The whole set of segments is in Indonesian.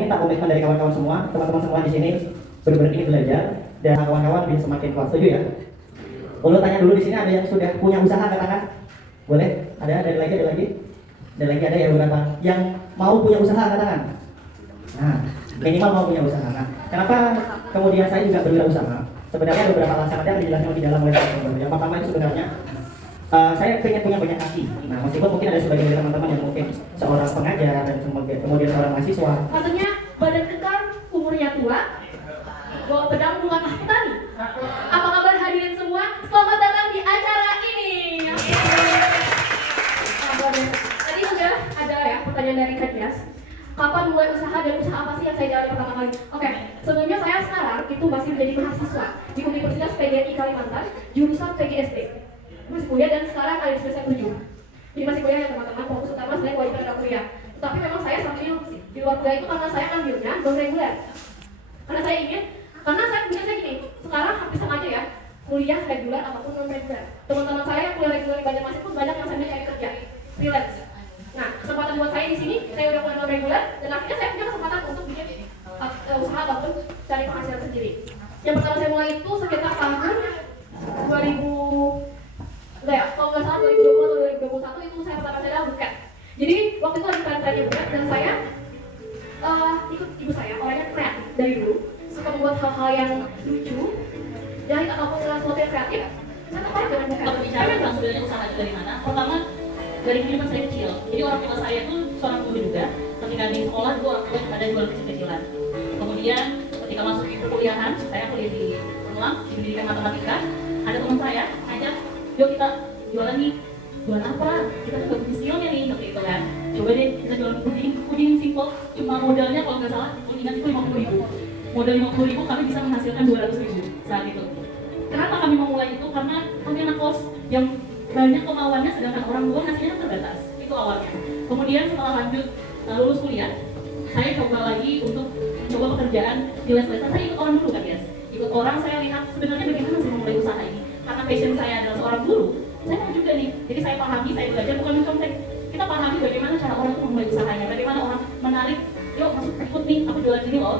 minta komitmen dari kawan-kawan semua, teman-teman semua di sini benar-benar ingin belajar dan kawan-kawan bisa semakin kuat. Setuju ya? Kalau tanya dulu di sini ada yang sudah punya usaha katakan? Boleh? Ada lagi, ada ya beberapa yang mau punya usaha katakan? Nah, minimal mau punya usaha. Nah, kenapa kemudian saya juga berwirausaha? Sebenarnya beberapa alasan nanti akan dijelaskan lebih dalam oleh teman-teman. Yang pertama itu sebenarnya saya pengen punya banyak kaki. Nah, meskipun mungkin ada sebagian dari teman-teman yang mungkin seorang pengajar dan kemudian seorang mahasiswa. Maksudnya badan kekar, umurnya tua, bawa pedang bukanlah petani. Apa kabar hadirin semua? Selamat datang di acara ini. Tadi udah ada ya pertanyaan dari Kadias. Kapan mulai usaha dan usaha apa sih yang saya jalani pertama kali? Oke, sebelumnya saya sekarang itu masih menjadi mahasiswa di Universitas PGRI Kalimantan, jurusan PGSD. Masih kuliah dan sekarang ada di semester 7. Jadi masih kuliah ya teman-teman, fokus utama saya kewajiban ada kuliah. Tapi memang saya sambil di luar kuliah itu karena saya ngambilnya non reguler. Karena saya ingin, karena saya punya gini, sekarang hampir sama aja ya, kuliah reguler ataupun non reguler. Teman-teman saya yang kuliah reguler di Banjarmasin pun banyak yang sambil cari kerja, freelance. Nah, kesempatan buat saya di sini, saya udah kuliah non reguler dan akhirnya saya punya kesempatan untuk bikin usaha ataupun cari penghasilan sendiri. Yang pertama saya mulai itu sekitar tahun 2000 enggak ya, kalau nggak salah 2020 atau 2021 itu saya pertama kali bukan. Jadi waktu itu lagi tren-trennya bukan dan saya ikut ibu saya, orangnya kreatif dari dulu, suka membuat hal-hal yang lucu, jahit ataupun sesuatu yang kreatif. Saya tertarik dengan bukan. Kalau bicara tentang sebenarnya usaha dari mana? Pertama dari dulu pas saya kecil. Jadi orang tua saya itu seorang guru juga. Ketika di sekolah dulu orang tua ada jual kecil-kecilan. Kemudian ketika masuk di perkuliahan, saya kuliah di Malang di pendidikan matematika. Ada teman saya ngajak, yuk kita jualan nih. Jualan apa? Kita tuh gak punya skillnya nih, seperti itu kan. Coba deh kita jualan puding simple. Cuma modalnya kalau nggak salah, ingat itu 50.000. Modal 50.000 kami bisa menghasilkan 200.000 saat itu. Kenapa kami memulai itu? Karena kami anak kos yang banyak kemauannya sedangkan orang tua ngasihnya terbatas. Itu awalnya. Kemudian setelah lanjut lulus kuliah, saya coba lagi untuk mencoba pekerjaan di les-lesan. Saya ikut orang dulu kan, guys. Ikut orang, saya lihat sebenarnya bagaimana sih memulai usaha ini. Karena passion saya adalah seorang guru, saya mau juga nih. Jadi saya pahami, saya belajar bukan mencontek. Kita pahami bagaimana cara orang itu memulai usahanya, bagaimana orang menarik, yuk masuk ikut nih, aku jualan gini loh.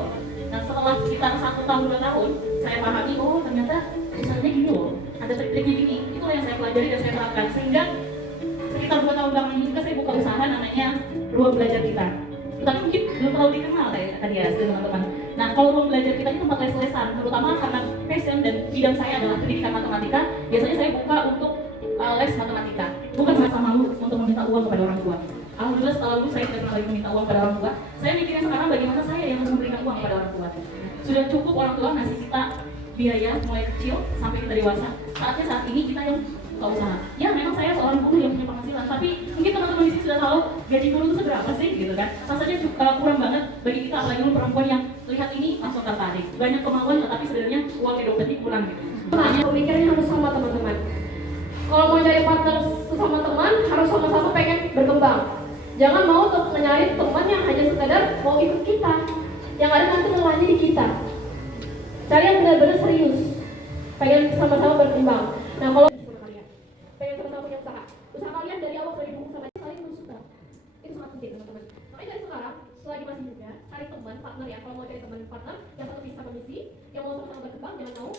Nah setelah sekitar 1 tahun 2 tahun, saya pahami, oh ternyata usahanya gini loh, ada trik-triknya gini. Itulah yang saya pelajari dan saya terapkan. Sehingga sekitar 2 tahun belakangan ini juga saya buka usaha namanya Ruang Belajar Kita. Tapi mungkin belum terlalu dikenal ya tadi ya teman-teman. Nah kalau ruang belajar kita ini tempat les-lesan, terutama karena passion dan bidang saya adalah pendidikan matematika. Biasanya saya buka untuk les matematika. Bukan merasa malu untuk meminta uang kepada orang tua. Alhamdulillah setelah lulus saya tidak pernah lagi meminta uang kepada orang tua. Saya mikirnya sekarang bagaimana saya yang harus memberikan uang kepada orang tua. Sudah cukup orang tua ngasih kita biaya mulai kecil sampai kita dewasa. Saatnya saat ini kita yang buka usaha. Ya memang saya seorang guru yang punya penghasilan, tapi mungkin teman-teman di sini sudah tahu gaji guru itu seberapa sih gitu kan. Rasanya kurang banget bagi kita, apalagi dulu perempuan yang lihat ini langsung tertarik. Banyak kemauan tetapi sebenarnya uang di dompetnya kurang gitu. Makanya pemikirannya harus sama teman-teman. Kalau mau cari partner sesama teman, harus sama-sama pengen berkembang. Jangan mau untuk mencari teman yang hanya sekedar mau ikut kita, yang ada nanti ngelahnya di kita. Cari yang benar-benar serius, pengen sama-sama berkembang. Nah kalau pengen sama-sama punya usaha kalian dari awal dari buku sama kalian harus suka. Itu sangat penting teman-teman. Makanya dari sekarang, selagi masih muda, cari teman, partner ya. Kalau mau cari teman partner, yang satu visi sama misi, yang mau sama-sama berkembang, jangan mau.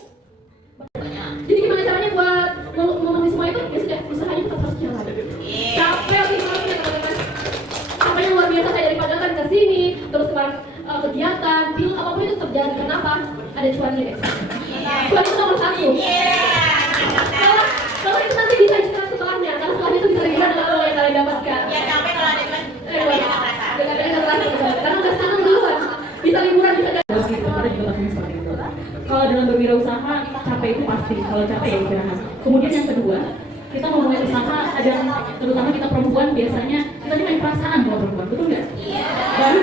Jadi gimana caranya buat memenuhi semua itu? Ya sudah, usahanya tetap harus jalan. Capek lagi teman-teman. Apa yang luar biasa kayak dari Padang ke sini, terus kemarin kegiatan, pilot apapun itu terjadi. Kenapa? Ada cuannya deh. Cuan itu nomor 1. Kalau itu nanti bisa diceritakan setelahnya, karena setelahnya itu bisa dilihat dengan uang yang kalian dapatkan. Ya capek kalau ada cuan, karena udah senang duluan. Bisa liburan, bisa terus itu kita juga lakukan seperti itu. Kalau dalam berwirausaha capek itu pasti, kalau capek ya istirahat. Kemudian yang kedua, kita memulai usaha ada terutama kita perempuan biasanya kita main perasaan kalau perempuan, betul nggak? Iya. Dan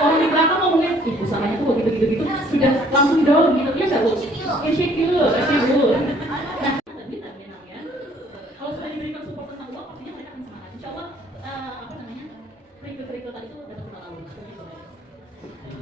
orang di belakang ngomongnya, ih usahanya tuh gitu sudah langsung down gitu, ya nggak bu? Insecure. Nah, kalau sudah diberikan support tentang uang, pastinya mereka akan semangat. Insya Allah, kerikil tadi itu dapat kita lalu.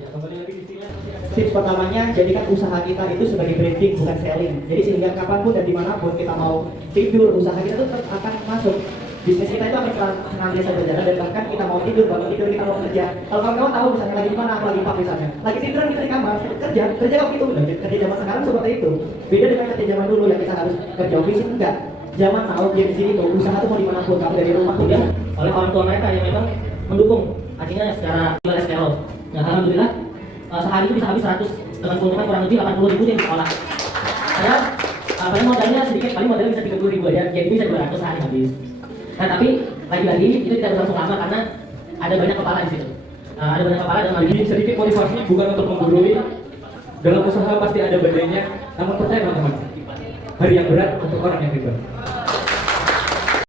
Ya, kembali lagi di sini. Tips pertamanya, jadikan usaha kita itu sebagai branding, bukan selling. Jadi sehingga kapanpun dan dimanapun kita mau tidur, usaha kita itu tetap akan masuk. bisnis kita itu akan senantiasa berjalan dan bahkan kita mau tidur, bangun tidur, kita mau kerja. Kalau kawan-kawan tahu misalnya lagi di mana, aku lagi pak misalnya, lagi tiduran kita di kamar, kerja waktu itu, kerja zaman sekarang seperti itu. Beda dengan kerja zaman dulu yang kita harus kerja office, enggak. Zaman now di sini tuh usaha tuh mau dimanapun, kamu dari rumah pun ya, oleh orang tua mereka yang memang mendukung, akhirnya secara kolesterol. Nah alhamdulillah sehari itu bisa habis 100 dengan keuntungan kurang lebih 80.000 di sekolah. Saya paling modalnya sedikit, paling modalnya bisa 30.000 aja, jadi bisa 200 sehari habis. Nah tapi lagi-lagi itu tidak berlangsung lama karena ada banyak kepala di situ. Ada banyak kepala dan Jadi sedikit motivasi bukan untuk menggurui. Dalam usaha pasti ada badainya, namun percaya teman-teman, hari yang berat untuk orang yang riba.